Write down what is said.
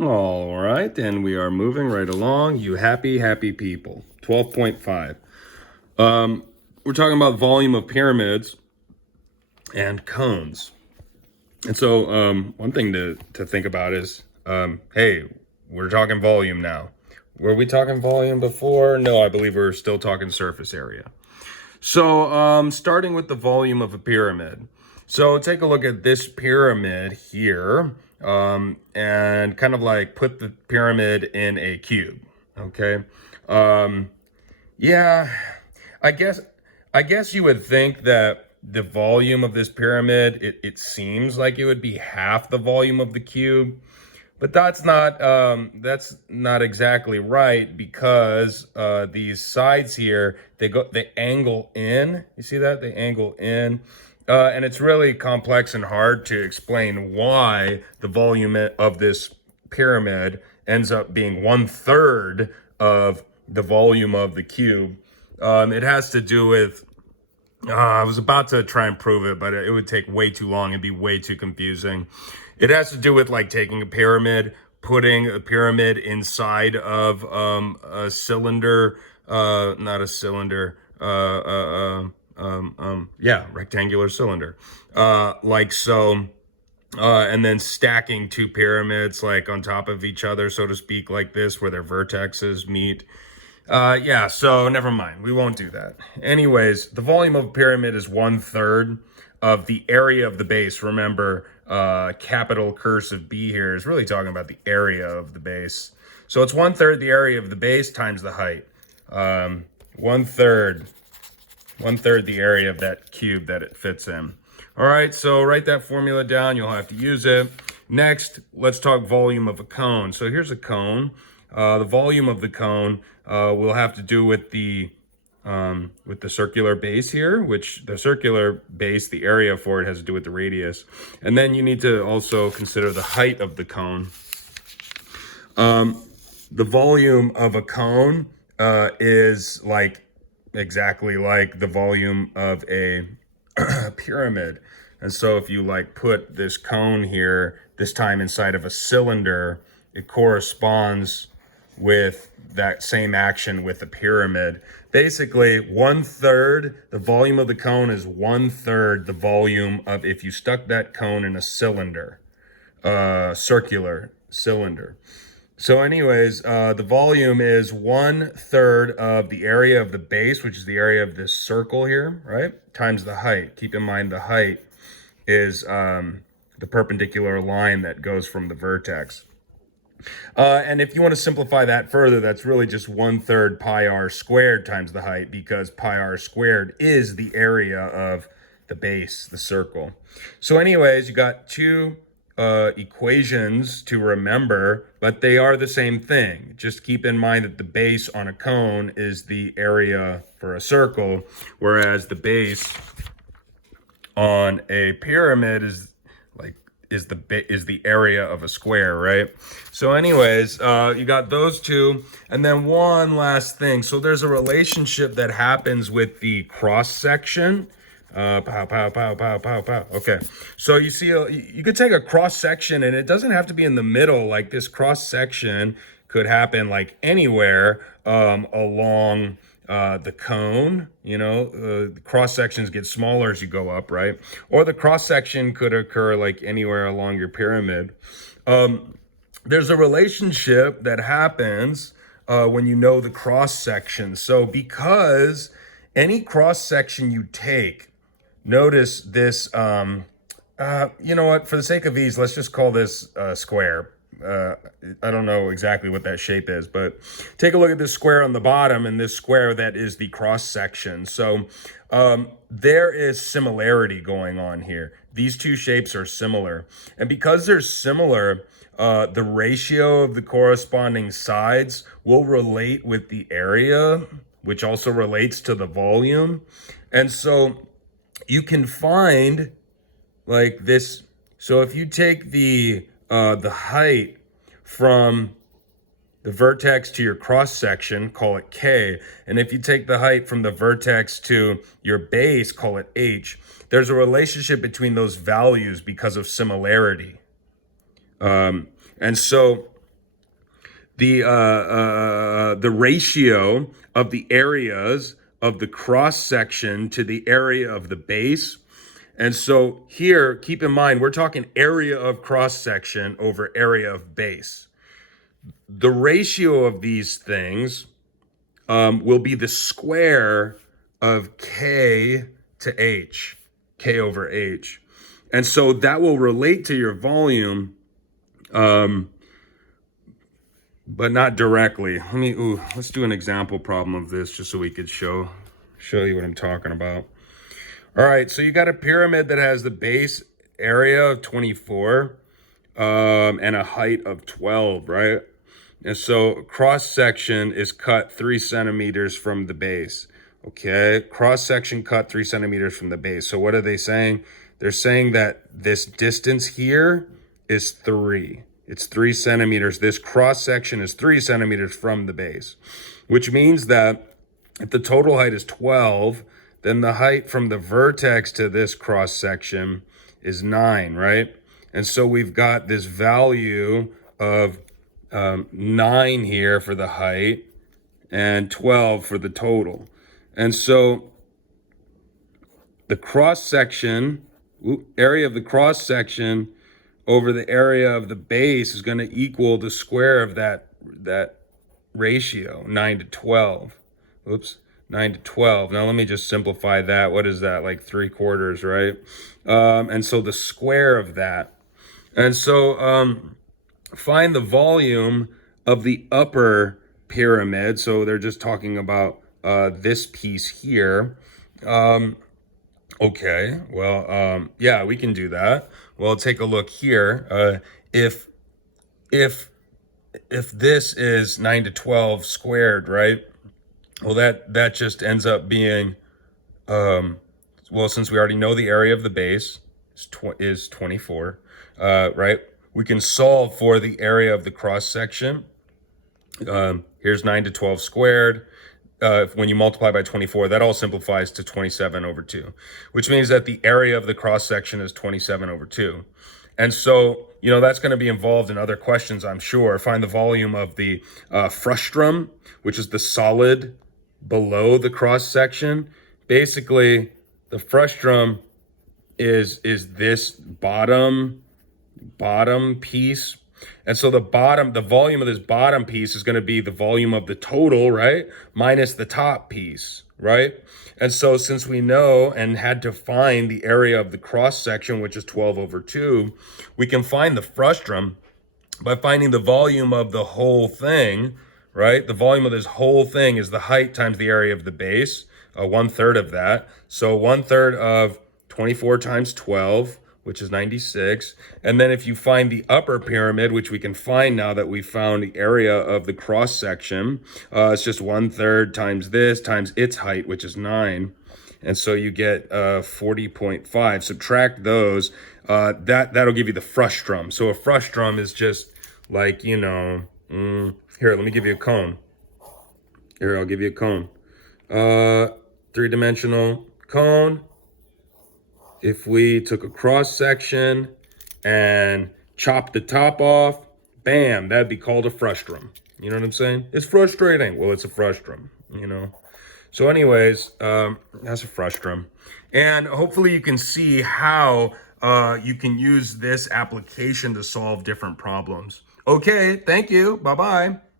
All right, and we are moving right along. You happy, happy people. 12.5. We're talking about volume of pyramids and cones. And so, one thing to think about is, hey, we're talking volume now. Were we talking volume before? No, I believe we're still talking surface area. So, starting with the volume of a pyramid. So, take a look at this pyramid here, and kind of like put the pyramid in a cube. Okay. Um, yeah, I guess I guess you would think that the volume of this pyramid, it seems like it would be half the volume of the cube, but that's not exactly right because these sides here they angle in. You see that? They angle in. And it's really complex and hard to explain why the volume of this pyramid ends up being 1/3 of the volume of the cube. It has to do with I was about to try and prove it, but it would take way too long and be way too confusing. It has to do with like taking a pyramid, putting a pyramid inside of a cylinder, not a cylinder, yeah, rectangular cylinder, like so. And then stacking two pyramids like on top of each other, so to speak, like this, where their vertexes meet. Yeah, so never mind. We won't do that. Anyways, the volume of a pyramid is 1/3 of the area of the base. Remember, capital cursive B here is really talking about the area of the base. So it's 1/3 the area of the base times the height. Um, 1/3, 1/3 the area of that cube that it fits in. All right, so write that formula down. You'll have to use it. Next, let's talk volume of a cone. So here's a cone. The volume of the cone will have to do with the circular base here, which the circular base, the area for it has to do with the radius. And then you need to also consider the height of the cone. The volume of a cone is like exactly like the volume of a pyramid. And so if you like put this cone here, this time inside of a cylinder, it corresponds with that same action with the pyramid. Basically, 1/3, the volume of the cone is 1/3 the volume of if you stuck that cone in a cylinder, circular cylinder. So anyways, the volume is 1/3 of the area of the base, which is the area of this circle here, right? Times the height. Keep in mind the height is the perpendicular line that goes from the vertex. And if you want to simplify that further, that's really just 1/3 pi r squared times the height, because pi r squared is the area of the base, the circle. So anyways, you got two equations to remember, but they are the same thing. Just keep in mind that the base on a cone is the area for a circle, whereas the base on a pyramid is like is the area of a square, right? So anyways, you got those two, and then one last thing. So there's a relationship that happens with the cross section. Pow, pow, pow, pow, pow, pow. Okay, so you see, you could take a cross section, and it doesn't have to be in the middle. Like this cross section could happen like anywhere along the cone. You know, the cross sections get smaller as you go up, right? Or the cross section could occur like anywhere along your pyramid. There's a relationship that happens when you know the cross section. So because any cross section you take, notice this, you know what, for the sake of ease, let's just call this square. I don't know exactly what that shape is, but take a look at this square on the bottom and this square that is the cross section. So there is similarity going on here. These two shapes are similar. And because they're similar, the ratio of the corresponding sides will relate with the area, which also relates to the volume. And so you can find like this. So if you take the height from the vertex to your cross section, call it K, and if you take the height from the vertex to your base, call it H, there's a relationship between those values because of similarity. And so the ratio of the areas of the cross section to the area of the base. And so here, keep in mind, we're talking area of cross section over area of base. The ratio of these things will be the square of K to H, K over H. And so that will relate to your volume, but not directly. Let's do an example problem of this just so we could show you what I'm talking about. All right, so you got a pyramid that has the base area of 24 and a height of 12, right? And so cross section is cut 3 centimeters from the base. Okay, cross section cut 3 centimeters from the base. So what are they saying? They're saying that this distance here is 3. It's 3 centimeters. This cross section is 3 centimeters from the base, which means that if the total height is 12, then the height from the vertex to this cross section is 9, right? And so we've got this value of 9 here for the height and 12 for the total. And so the cross section, area of the cross section over the area of the base is going to equal the square of that ratio, 9 to 12. Oops. 9 to 12. Now let me just simplify that. What is that? Like 3/4, right? And so the square of that. And so find the volume of the upper pyramid. So they're just talking about this piece here. Okay, well, yeah, we can do that. Well, take a look here. If this is 9 to 12 squared, right? Well, that just ends up being, well, since we already know the area of the base is 24, right? We can solve for the area of the cross section. Here's 9 to 12 squared. When you multiply by 24, that all simplifies to 27 over 2, which means that the area of the cross section is 27 over 2. And so, that's going to be involved in other questions, I'm sure. Find the volume of the frustrum, which is the solid below the cross section. Basically, the frustrum is this bottom piece. And so the volume of this bottom piece is going to be the volume of the total, right? Minus the top piece, right? And so since we know and had to find the area of the cross section, which is 12 over 2, we can find the frustrum by finding the volume of the whole thing, right? The volume of this whole thing is the height times the area of the base, 1/3 of that. So 1/3 of 24 times 12, which is 96. And then if you find the upper pyramid, which we can find now that we found the area of the cross section, it's just 1/3 times this times its height, which is 9. And so you get 40.5. Subtract those. That'll give you the frustrum. So a frustrum is just like, here, let me give you a cone. Here, I'll give you a cone. 3-dimensional cone. If we took a cross section and chopped the top off, bam, that'd be called a frustrum. You know what I'm saying? It's frustrating. Well, it's a frustrum, So anyways, that's a frustrum. And hopefully you can see how you can use this application to solve different problems. Okay, thank you. Bye-bye.